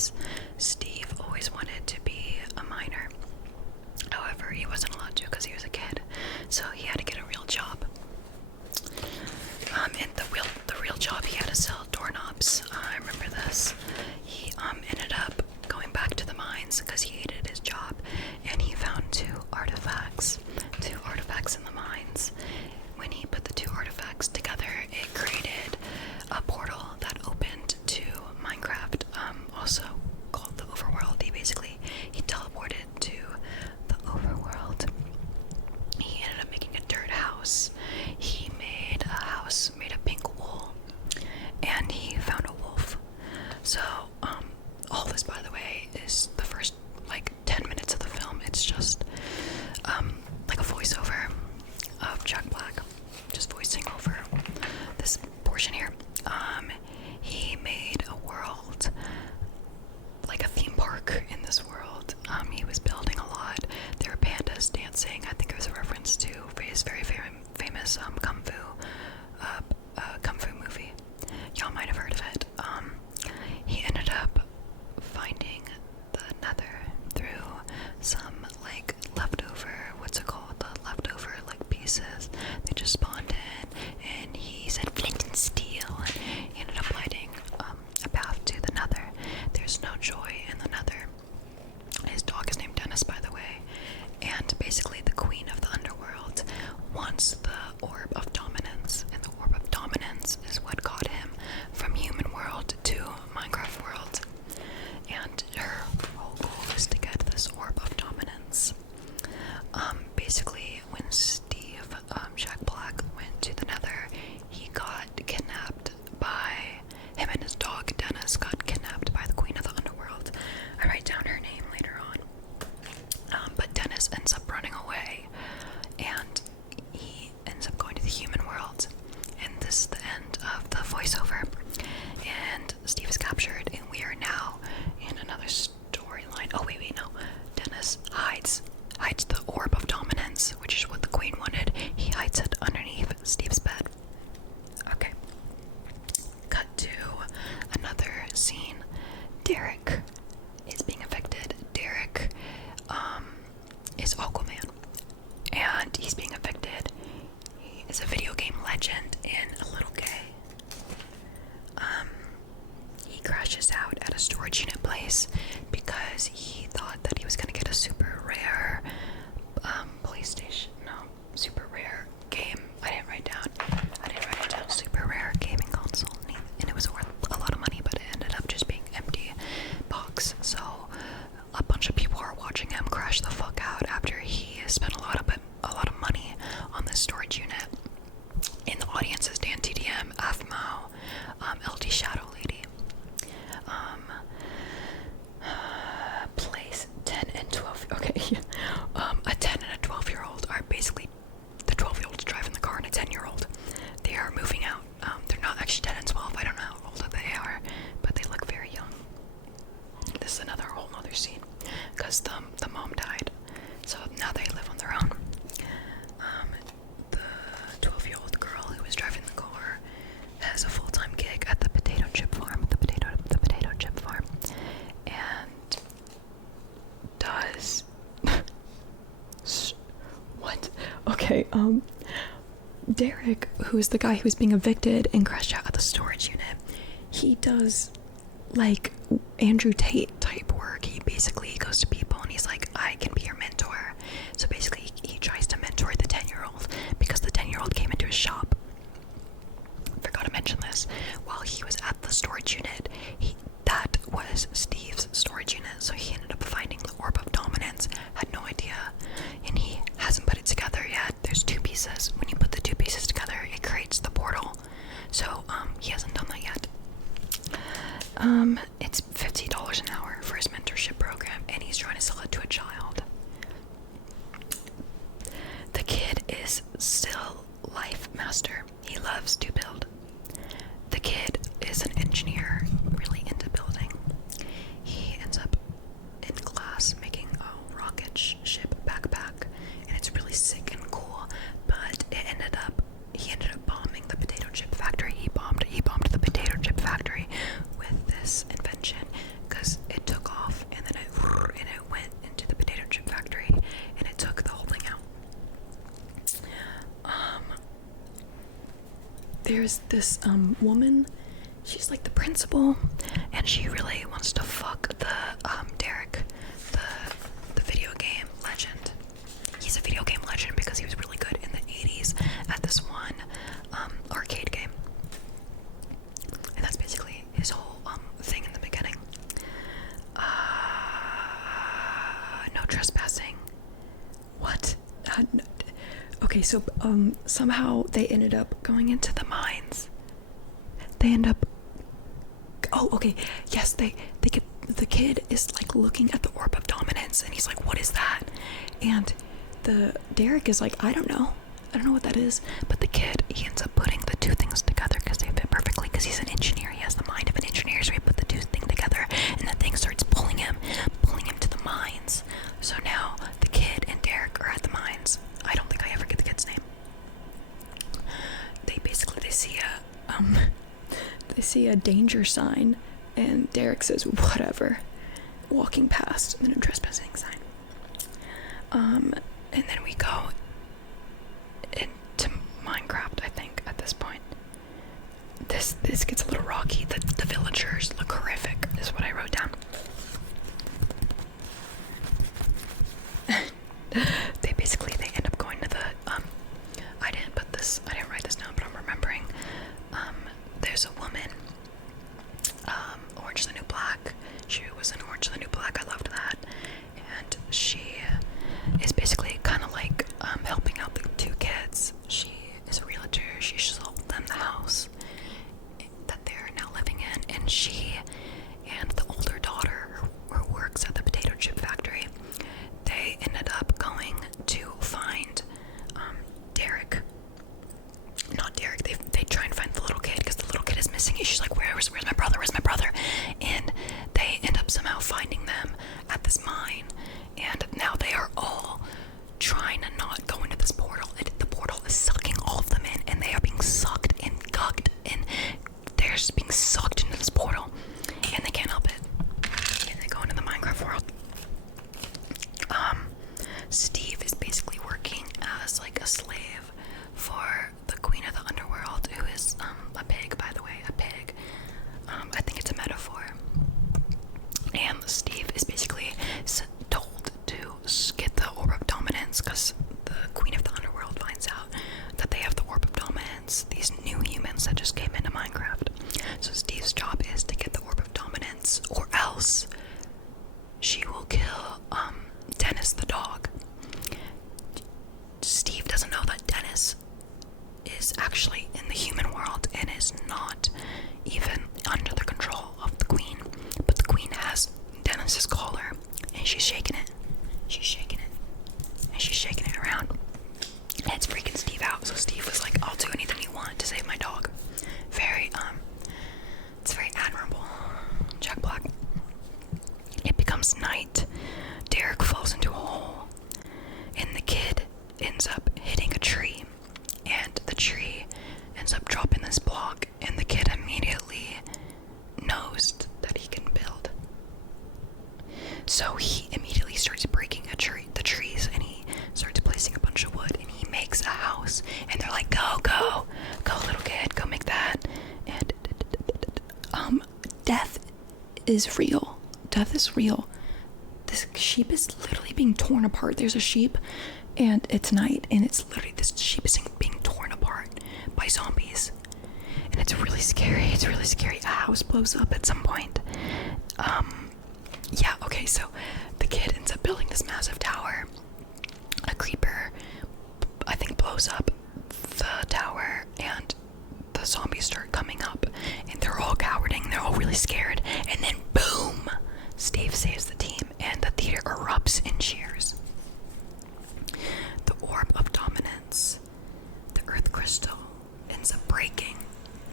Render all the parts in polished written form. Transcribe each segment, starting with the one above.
mines. Steve always wanted to be a miner. However, he wasn't allowed to because he was a kid, so he had to get a real job. And the real job, he had to sell doorknobs. I remember this. He ended up going back to the mines because he hated his job, and he found two artifacts in the mines. When he put the two artifacts together, it created a portal that opened to Minecraft, also called the overworld. He teleported to the overworld. He ended up making a dirt house. He made a house made of pink wool, and he found a wolf. So, all this, by the way, is the first, 10 minutes of the film. It's just, like a voiceover of Jack Black, just voicing over this portion here. He made a world, like a theme park in this world. He was building a lot. There were pandas dancing. I think it was a reference to his very famous kung fu movie. Y'all might have heard of it. He ended up finding the nether through some leftover, the leftover pieces. They just spawned in, and he said flint and steel, and he ended up lighting a path to the nether. There's no joy in the nether. His dog is named Dennis, by the way, and basically the queen of the underworld wants the orb of dominance, and the orb of dominance is what got him from human world to Minecraft world, and her whole goal is to get this orb of dominance. Basically, when Jack Black went to the nether, he got kidnapped by him, and his dog Dennis got kidnapped by the queen of the underworld. I write down her name later on. But Dennis ends up running away, and he ends up going to the human world. And this is the end of the voiceover. And Steve is captured, and we are now in another storyline. Oh, wait, no. Dennis hides the orb of dominance, which is what the queen wanted. He hides it underneath Steve's bed. Okay. Cut to another scene. Derek is being evicted. Derek is Aquaman, and he's being evicted. He is a video game legend and a little gay. He crashes out at a storage unit place because he thought that he was gonna get a super rare super rare game. I didn't write it down. Super rare gaming console, and it was worth a lot of money, but it ended up just being empty box. So a bunch of people are watching him crash the fuck out after he spent a lot of money on this storage unit. In the audience is Dan TDM, AFMO, LD Shadow Lady. Place 10 and 12. Okay, a 10 and a 12-year-old are basically the 12-year-old's driving the car and a 10-year-old. They are moving out. They're not actually 10 and 12. I don't know how old they are, but they look very young. This is another whole other scene because the mom died, so now they live on their own. The 12-year-old girl who was driving the car has a full-time gig at the potato chip farm, and does what? Okay, Derek, who's the guy who's being evicted and crashed out at the storage unit, he does Andrew Tate type work. He basically goes to people and he's like, I can be your mentor. So basically he tries to mentor the 10-year-old because the 10-year-old came into his shop. Forgot to mention this. While he was at the storage unit, that was Steve's storage unit, so he ended up finding the orb of dominance, had no idea, and he hasn't put it together yet. There's two pieces. When you put the two pieces together, it creates the portal. So he hasn't done that yet. It's $50 an hour for his mentorship program, and he's trying to sell it to a child. The kid is still life master. He loves to build. The kid is an engineer, really into building. He ends up in class making a rocket ship backpack, and it's really sick and cool, but he ended up bombing the potato chip factory. He bombed the potato chip factory with this invention because it there's this woman. She's like the principal, and she really wants to fuck the Derek, the video game legend. He's a video game legend because he was really good in the 80s at this one arcade game, and that's basically his whole thing in the beginning. No trespassing. What? No. Okay, so somehow they ended up going into the mines. They end up. Oh, okay. Yes, they get the kid is like looking at the orb of dominance, and he's like, "What is that?" And the Derek is like, "I don't know what that is." But the kid, he ends up putting the two things together because they fit perfectly. Because he's an engineer, he has the mind of an engineer, so he put the two things together, and the thing starts pulling him to the mines. So now the kid and Derek are at the mines. I don't think I ever get the kid's name. They see a danger sign, and Derek says whatever, walking past, and then a trespassing sign. And then we go into Minecraft, I think, at this point. This gets a little rocky. The villagers look horrific, is what I wrote down. They end up going to the I didn't write this down, but I'm remembering. There's a woman, Orange is the New Black. She was in Orange is the New Black. I loved that. And she is basically kind of like helping out the two kids. She is a realtor. She sold them the house that they're now living in, and she and the older daughter who works at the potato chip factory, they ended up going to find not Derek. They try and find the little kid because the little kid is missing. And she's like, where's my brother? Where's my brother? And they end up somehow finding them at this mine. And now they are all trying to not go into this portal. The portal is sucking all of them in, and they are being sucked and gugged, and they're just being sucked into this portal, and they can't help it. And they go into the Minecraft world. Steve is basically working as like a slave for the queen of the underworld, who is a pig, by the way, a pig. I think it's a metaphor. And Steve is basically told to get the orb of dominance because the queen of the underworld finds out that they have the orb of dominance, these new humans that just came into Minecraft. So Steve's job is to get the orb of dominance, or else she will kill Dennis the dog. Steve doesn't know that Dennis is actually in the human world and is not even under the control of the queen. But the queen has Dennis's collar, and she's shaking it. And she's shaking it around. And it's freaking Steve out. So Steve was like, I'll do anything you want to save my dog. It's very admirable. Jack Black. It becomes night. Derek falls into a hole, and the kid ends up hitting a tree, and the tree ends up dropping this block, and the kid immediately knows that he can build. So he immediately starts breaking the trees, and he starts placing a bunch of wood, and he makes a house, and they're like, go little kid, go make that. And death is real. This sheep is literally being torn apart. There's a sheep, and it's night, and it's literally, this sheep is being torn apart by zombies, and it's really scary. A house blows up at some point. Yeah, okay, so the kid ends up building this massive tower. A creeper, I think, blows up the tower, and the zombies start coming up, and they're all cowarding, they're all really scared, and then boom, Steve saves the team, and the theater erupts in cheers. The orb of dominance, the earth crystal, ends up breaking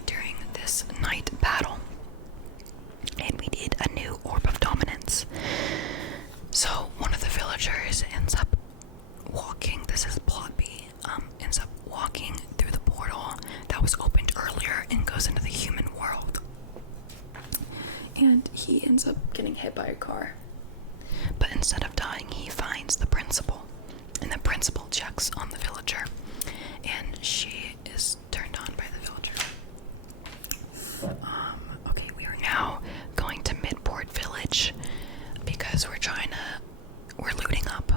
during this night battle, and we need a new orb of dominance. So one of the villagers ends up walking, this is plot B, ends up walking through the portal that was opened earlier and goes into the human world. And he ends up getting hit by a car. But instead of dying, he finds the principal. And the principal checks on the villager. And she is turned on by the villager. Okay, we are now going to Midport Village because we're looting up.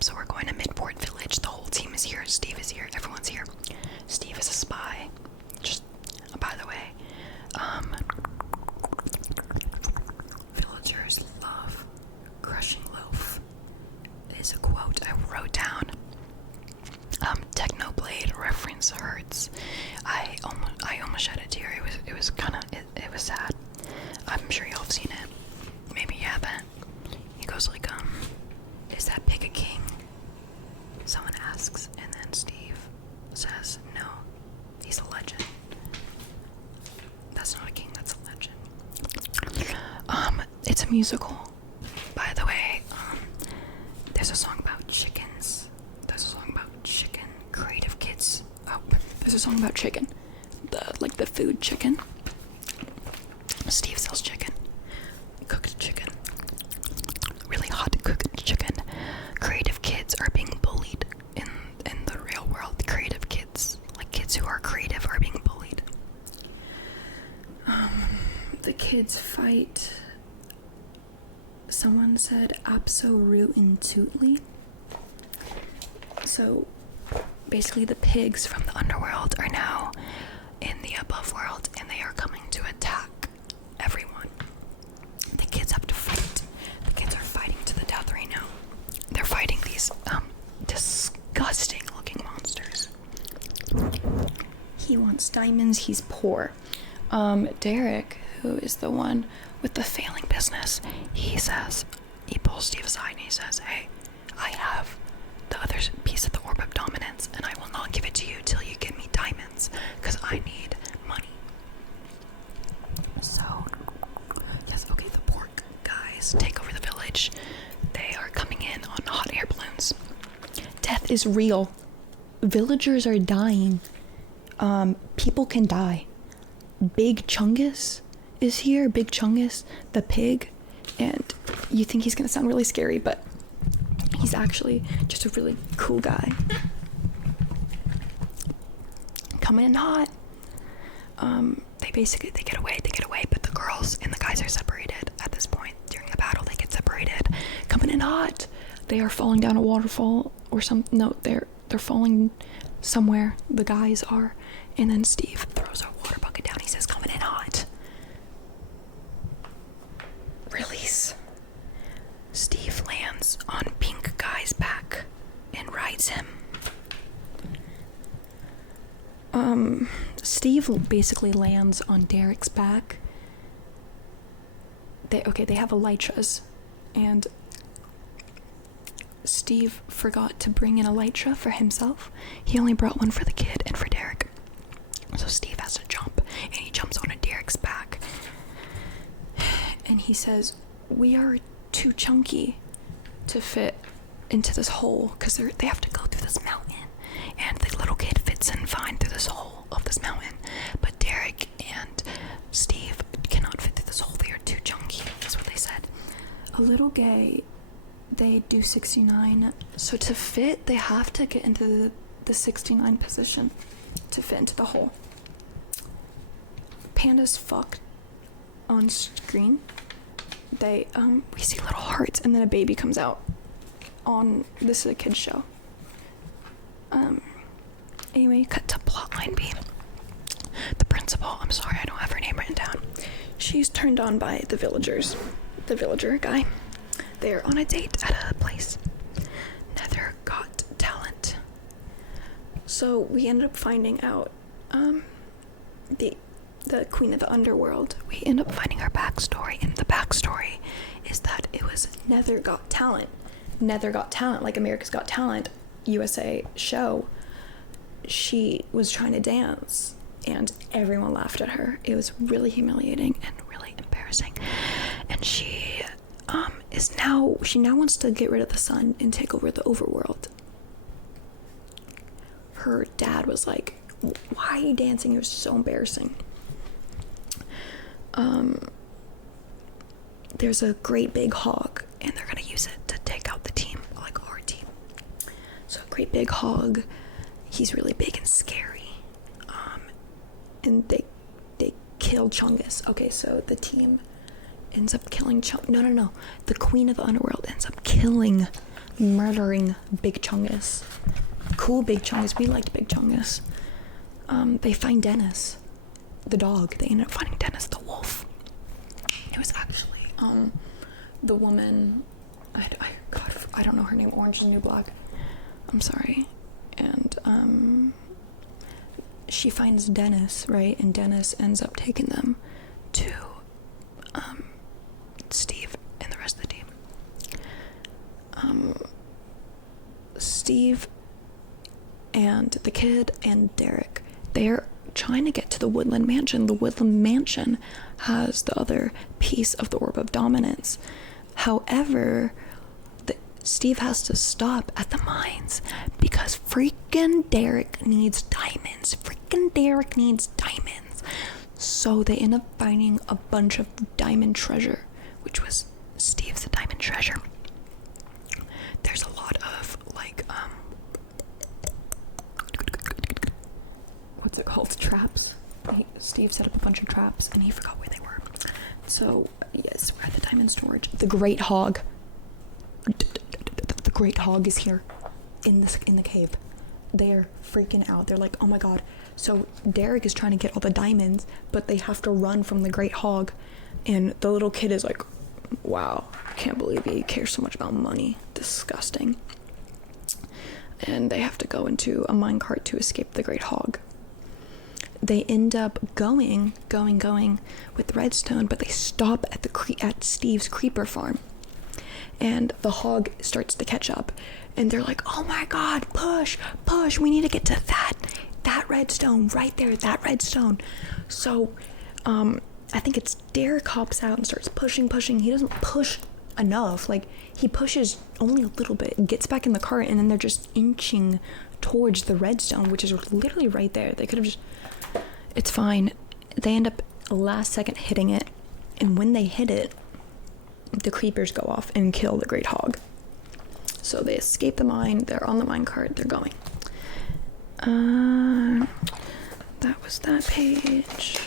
So we're going to Midport Village. The whole team is here. Steve is here. Everyone's here. Steve is a spy. Just, by the way, villagers love crushing loaf. It is a quote I wrote down. Technoblade reference hurts. I almost shed a tear. It was sad. I'm sure y'all have seen it. Maybe you haven't. He goes like, is that pig a king? Someone asks, and then Steve says, no, he's a legend. That's not a king, that's a legend. It's a musical. By the way, there's a song about chickens. There's a song about chicken. Creative kids. Oh, there's a song about chicken. The food chicken. Steve sells chicken. Cooked chicken. Really hot cooked chicken. Creative kids are being bullied in the real world. Creative kids, like kids who are creative, are being bullied. The kids fight. Someone said absolutely. So basically the pigs from the underworld are now in the above world, and they are coming to attack everyone. The kids have to fight. The kids are fighting to the death right now. They're fighting these disgusting looking monsters. He wants diamonds. He's poor. Derek, who is the one with the failing business, he pulls Steve aside and he says, hey, I have the other piece of the orb of dominance, and I will not give it to you till you give me diamonds, because I need money. So, yes, okay, the pork guys take over the village. They are coming in on hot air balloons. Death is real. Villagers are dying. People can die. Big Chungus is here. Big Chungus, the pig. And you think he's gonna sound really scary, but he's actually just a really cool guy. Coming in hot. They get away, but the girls and the guys are separated at this point. During the battle, they get separated. Coming in hot. They are falling down a waterfall or they're falling somewhere. The guys are. And then Steve throws a water bucket down. He says, coming in hot. Release. Steve lands on pink guy's back and rides him. Steve basically lands on Derek's back. They have elytras, and Steve forgot to bring an elytra for himself. He only brought one for the kid and for Derek. So Steve has to jump, and he jumps onto Derek's back. And he says, we are too chunky to fit into this hole, because they have to go through this mountain. And the little kid fits in fine through this hole of this mountain. But Derek and Steve cannot fit through this hole. They are too chunky. That's what they said. A little gay, they do 69. So to fit, they have to get into the 69 position to fit into the hole. Pandas fuck on screen. We see little hearts, and then a baby comes out. This is a kid's show. Anyway, cut to plotline B. The principal, I'm sorry, I don't have her name written down. She's turned on by the villagers. The villager guy. They're on a date at a place. Nether got talent. So we ended up finding out, the queen of the underworld. We end up finding her backstory, and the backstory is that it was Nether Got Talent. Nether Got Talent, like America's Got Talent, USA show. She was trying to dance, and everyone laughed at her. It was really humiliating and really embarrassing. And she now wants to get rid of the sun and take over the overworld. Her dad was like, why are you dancing? It was so embarrassing. There's a great big hog, and they're gonna use it to take out the team, like our team. So a great big hog, he's really big and scary. and they kill Chungus. Okay, so the team ends up killing no. The Queen of the Underworld ends up murdering Big Chungus. Cool Big Chungus. We liked Big Chungus. They find Dennis, the dog. They end up finding Dennis, the wolf. It was actually the woman. I don't know her name. Orange is the New Black. I'm sorry. And she finds Dennis, right? And Dennis ends up taking them to Steve and the rest of the team. Steve and the kid and Derek, they're trying to get to the Woodland Mansion. The Woodland Mansion has the other piece of the Orb of Dominance. However, Steve has to stop at the mines because freaking Derek needs diamonds. So they end up finding a bunch of diamond treasure, which was Steve's diamond treasure. There's a lot of what's it called? Traps. Steve set up a bunch of traps and he forgot where they were. So yes, we're at the diamond storage. The Great Hog. The Great Hog is here in the cave. They're freaking out. They're like, oh my god. So Derek is trying to get all the diamonds, but they have to run from the Great Hog. And the little kid is like, wow, I can't believe he cares so much about money. Disgusting. And they have to go into a minecart to escape the Great Hog. They end up going with redstone, but they stop at Steve's creeper farm. And the hog starts to catch up. And they're like, oh my god, push, we need to get to that redstone right there, that redstone. So, I think it's Derek hops out and starts pushing. He doesn't push enough. Like, he pushes only a little bit, gets back in the cart, and then they're just inching towards the redstone, which is literally right there. They could have just... It's fine. They end up last second hitting it, and when they hit it, the creepers go off and kill the Great Hog. So they escape the mine, they're on the minecart, they're going. That was that page.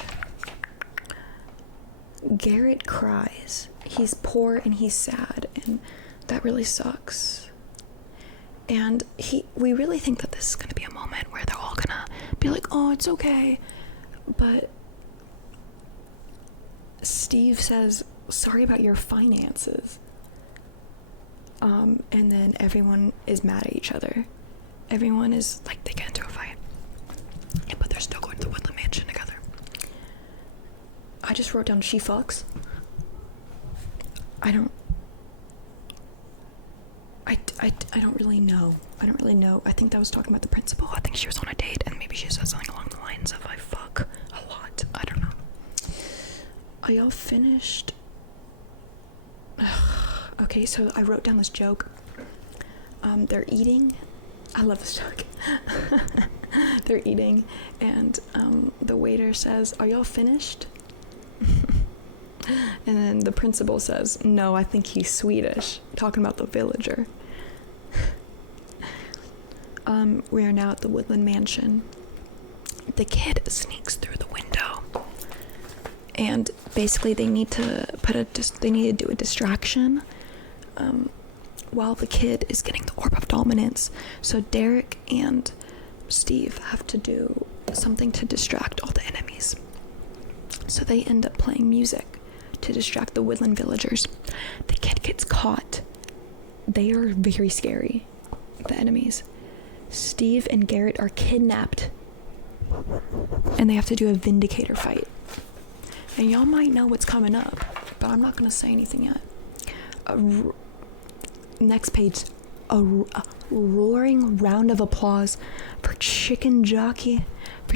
Garrett cries. He's poor and he's sad, and that really sucks. And we really think that this is gonna be a moment where they're all gonna be like, oh, it's okay. But Steve says, sorry about your finances. And then everyone is mad at each other. Everyone is like, they get into a fight. Yeah, but they're still going to the Woodland Mansion together. I just wrote down she fucks. I don't really know. I think that was talking about the principal. I think she was on a date and maybe she said something along the lines of I fuck a lot. I don't know. Are y'all finished? Okay, so I wrote down this joke. They're eating. I love this joke. They're eating, and the waiter says, "Are y'all finished?" And then the principal says, "No, I think he's Swedish," talking about the villager. We are now at the Woodland Mansion. The kid sneaks through the window, and basically they need to do a distraction while the kid is getting the Orb of Dominance. So Derek and Steve have to do something to distract all the enemies. So they end up playing music to distract the Woodland villagers. The kid gets caught. They are very scary, the enemies. Steve and Garrett are kidnapped, and they have to do a Vindicator fight. And y'all might know what's coming up, but I'm not going to say anything yet. Next page, a roaring round of applause for Chicken Jockey. They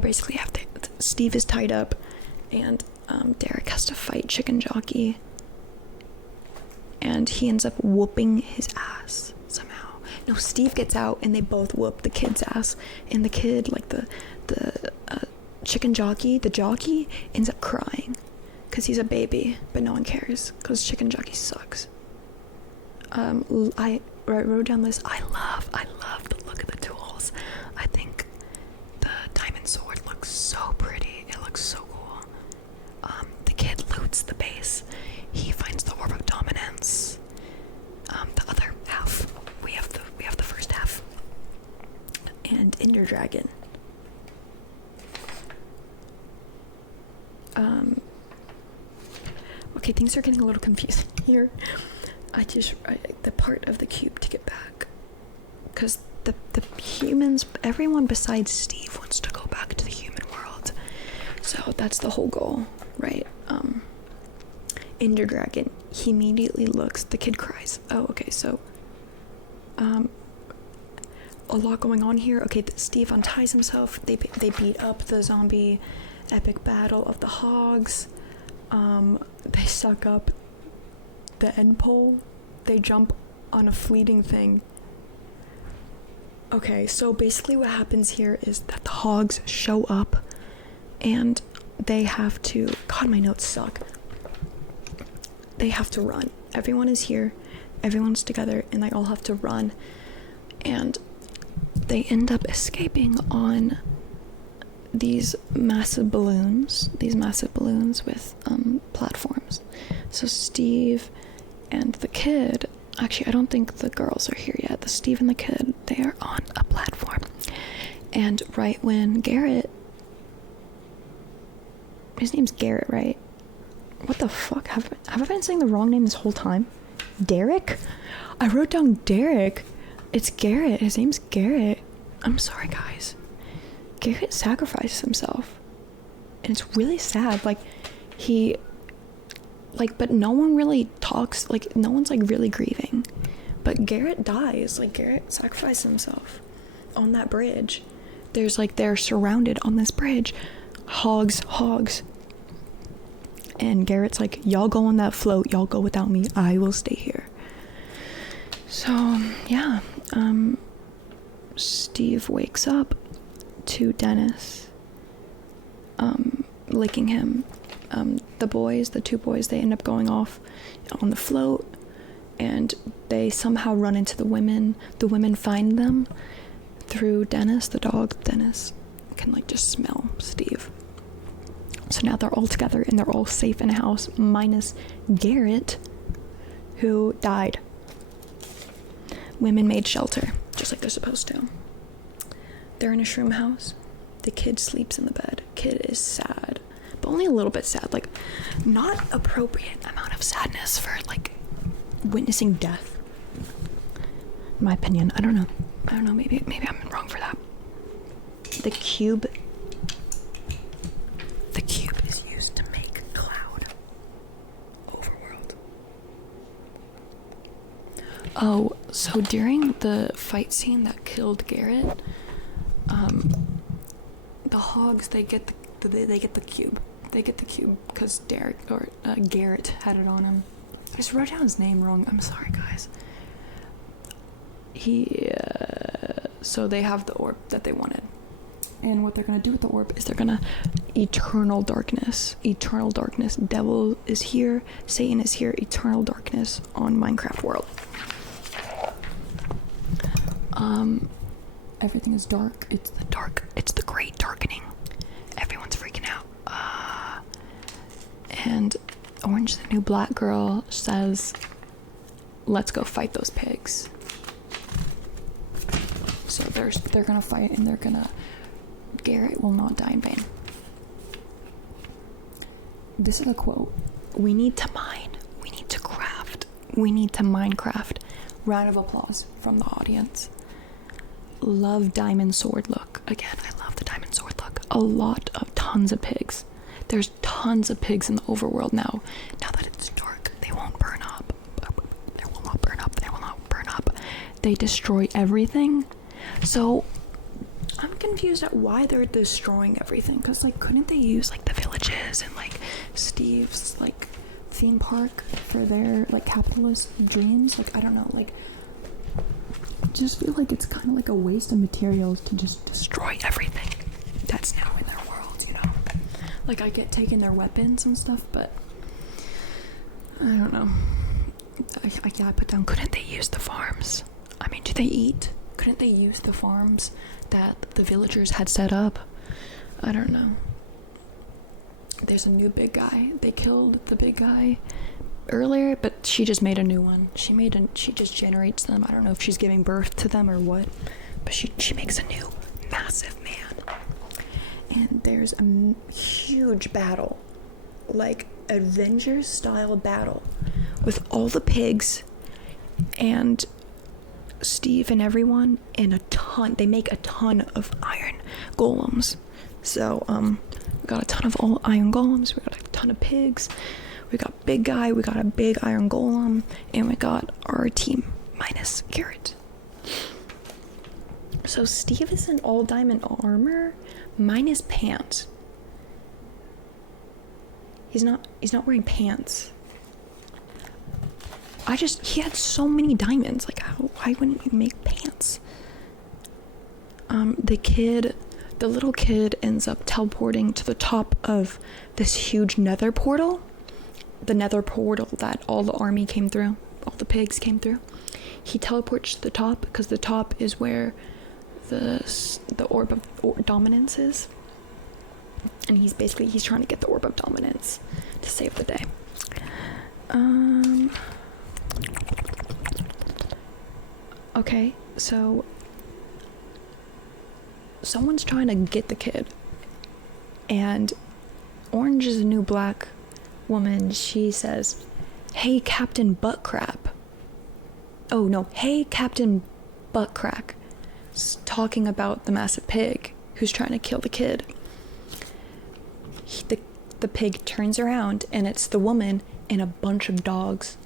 basically have to... Steve is tied up, and Derek has to fight Chicken Jockey. And he ends up whooping his ass somehow. No, Steve gets out, and they both whoop the kid's ass. And the kid, like the Chicken Jockey, the jockey, ends up crying. Because he's a baby, but no one cares. Because Chicken Jockey sucks. I wrote down this. I love the look of the tools. walls. I think the diamond sword looks so pretty. It looks so cool. The kid loots the base. He finds the orb of dominance. The other half. We have the first half. And Ender Dragon. Okay, things are getting a little confusing here. The part of the cube to get back, because the humans, everyone besides Steve wants to go back to the human world, so that's the whole goal, right? Ender Dragon, he immediately looks, the kid cries. Oh, okay, so a lot going on here. Okay, Steve unties himself. They beat up the zombie epic battle of the hogs. They suck up the end pole. They jump on a fleeting thing. Okay, so basically what happens here is that the hogs show up and they have to, God, my notes suck. They have to run. Everyone is here, everyone's together, and they all have to run. And they end up escaping on these massive balloons with platforms. So Steve and the kid, actually I don't think the girls are here yet. The Steve and the kid, they are on a platform. And right when Garrett, his name's Garrett, right? What the fuck? Have I been saying the wrong name this whole time? Derek? I wrote down Derek. It's Garrett. His name's Garrett. I'm sorry, guys. Garrett sacrificed himself. And it's really sad. But no one really talks. No one's, really grieving. But Garrett dies. Garrett sacrificed himself on that bridge. They're surrounded on this bridge. Hogs. And Garrett's like, y'all go on that float. Y'all go without me. I will stay here. So, yeah. Steve wakes up to Dennis licking him. The two boys, they end up going off on the float, and they somehow run into the women. The women find them through Dennis, the dog. Dennis can just smell Steve. So now they're all together and they're all safe in a house, minus Garrett, who died. Women made shelter, just like they're supposed to. They're in a shroom house. The kid sleeps in the bed. Kid is sad, but only a little bit sad. Not appropriate amount of sadness for witnessing death. In my opinion, I don't know. Maybe I'm wrong for that. The cube is used to make Cloud. Overworld. Oh, so during the fight scene that killed Garrett, the hogs, they get the cube. They get the cube because Garrett had it on him. I just wrote down his name wrong. I'm sorry, guys. So they have the orb that they wanted. And what they're going to do with the orb is they're going to eternal darkness. Devil is here. Satan is here. Eternal darkness on Minecraft world. Everything is dark. It's the great darkening. Everyone's freaking out. And Orange, the new black girl, says, let's go fight those pigs. So they're gonna fight, and Garrett will not die in vain. This is a quote. We need to mine. We need to craft. We need to Minecraft. Round of applause from the audience. Love diamond sword look. Again, I love the diamond sword look. Tons of pigs. There's tons of pigs in the overworld now. Now that it's dark, they won't burn up. They will not burn up. They will not burn up. They destroy everything. So I'm confused at why they're destroying everything. Because, couldn't they use, the villages and, Steve's, theme park for their, capitalist dreams? I don't know, just feel like it's kind of a waste of materials to just destroy everything that's now in their world, you know? I get taking their weapons and stuff, but I don't know. I put down, couldn't they use the farms? I mean, do they eat? Couldn't they use the farms that the villagers had set up? I don't know. There's a new big guy. They killed the big guy earlier, but she just made a new one. She just generates them. I don't know if she's giving birth to them or what, but she makes a new massive man. And there's a huge battle, like Avengers style battle, with all the pigs and Steve and everyone, and they make a ton of iron golems. So we got a ton of all iron golems, we got a ton of pigs, we got big guy, we got a big iron golem, and we got our team minus Garrett. So Steve is in all diamond armor minus pants. He's not wearing pants. He had so many diamonds. Like, why wouldn't you make pants? The little kid ends up teleporting to the top of this huge nether portal. The nether portal that all the army came through, all the pigs came through. He teleports to the top because the top is where the orb of dominance is. And he's trying to get the orb of dominance to save the day. Okay, so someone's trying to get the kid, and Orange is a new black woman. She says, "Hey, Captain Buttcrap." Oh no, "Hey, Captain Buttcrack," talking about the massive pig who's trying to kill the kid. The pig turns around, and it's the woman and a bunch of dogs,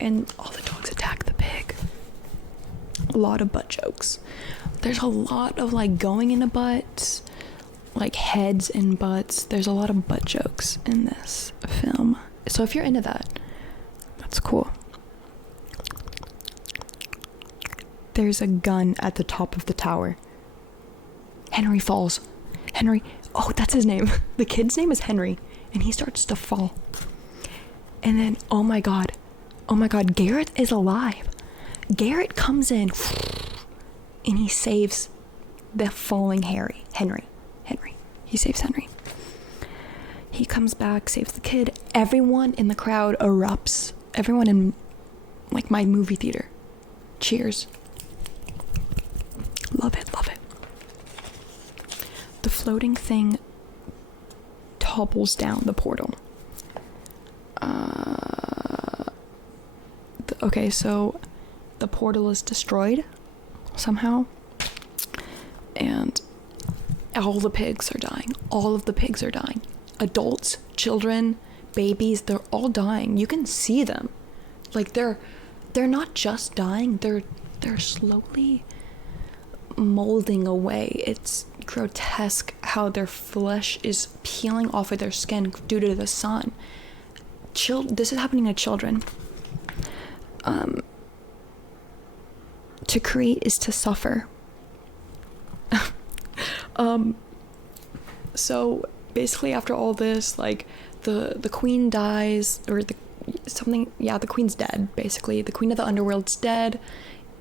and all the dogs attack the pig. A lot of butt jokes. There's a lot of like going into butts, like heads and butts. There's a lot of butt jokes in this film. So if you're into that, that's cool. There's a gun at the top of the tower. Henry falls. Henry, oh, that's his name. The kid's name is Henry, and he starts to fall. And then, oh my god, Garrett is alive. Garrett comes in and he saves the falling Henry. He saves Henry. He comes back, saves the kid. Everyone in the crowd erupts. Everyone in like my movie theater cheers. Love it. The floating thing topples down the portal. Okay, so the portal is destroyed somehow, and all the pigs are dying. All of the pigs are dying. Adults, children, babies, they're all dying. You can see them. Like they're not just dying, they're slowly molding away. It's grotesque how their flesh is peeling off of their skin due to the sun. This is happening to children. To create is to suffer. So basically after all this, like the queen dies, or the queen's dead, basically. The queen of the underworld's dead,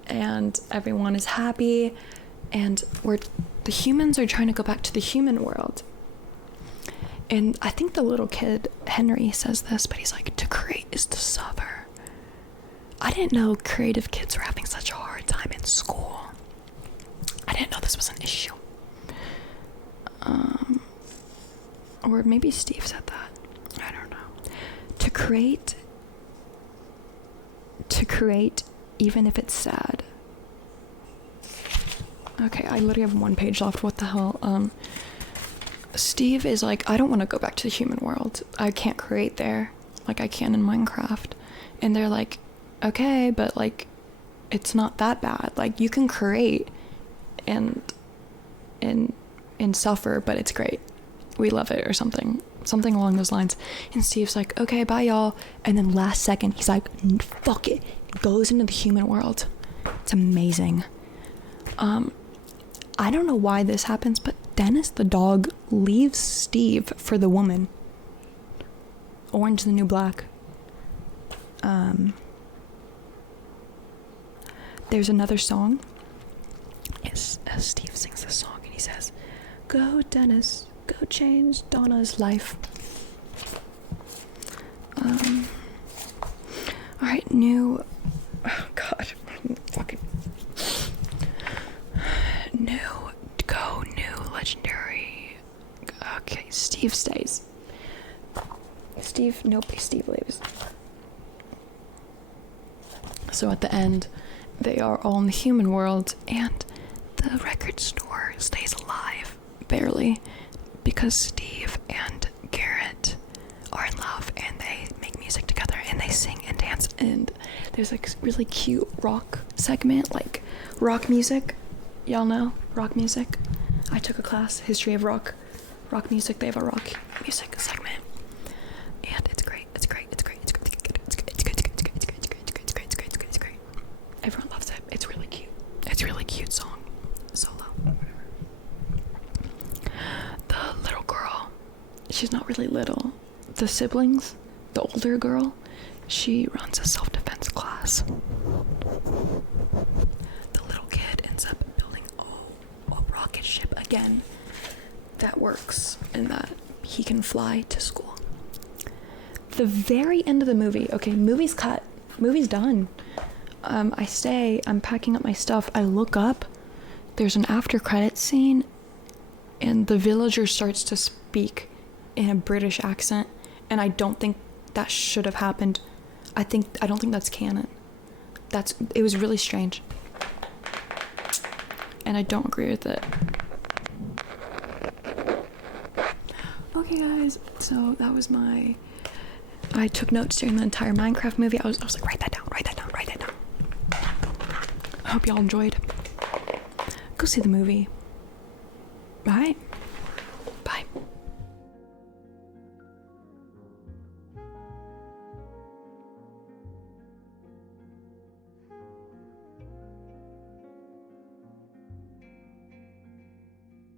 and everyone is happy, and the humans are trying to go back to the human world. And I think the little kid, Henry, says this, but he's like, to create is to suffer. I didn't know creative kids were having such a hard time in school. I didn't know this was an issue. Or maybe Steve said that. I don't know. To create, even if it's sad. Okay, I literally have one page left. What the hell? Steve is like, I don't want to go back to the human world. I can't create there like I can in Minecraft. And they're like, okay, but like, it's not that bad. Like, you can create and suffer, but it's great. We love it, or something along those lines. And Steve's like, okay, bye y'all. And then last second, he's like, fuck it. Goes into the human world. It's amazing. I don't know why this happens, but Dennis the dog leaves Steve for the woman. Orange is the new black. There's another song as Steve sings this song, and he says, "Go Dennis, go change Donna's life." Alright, new legendary. Okay, Steve stays. Steve leaves. So at the end, they are all in the human world, and the record store stays alive, barely, because Steve and Garrett are in love, and they make music together, and they sing and dance, and there's like really cute rock segment, like rock music. Y'all know rock music? I took a class, history of rock music. They have a rock music segment, and it's great. Everyone loves it. It's really cute. It's a really cute song. Solo. The little girl, she's not really little. The siblings, the older girl, she runs a self-defense class. The little kid ends up building a rocket ship again that works and that he can fly to school. The very end of the movie, okay, movie's cut, movie's done. I'm packing up my stuff. I look up, there's an after credits scene, and the villager starts to speak in a British accent, and I don't think that should have happened. I don't think that's canon. It was really strange, and I don't agree with it. Okay guys, so that was I took notes during the entire Minecraft movie. I was like, write that down. I hope y'all enjoyed. Go see the movie. Bye.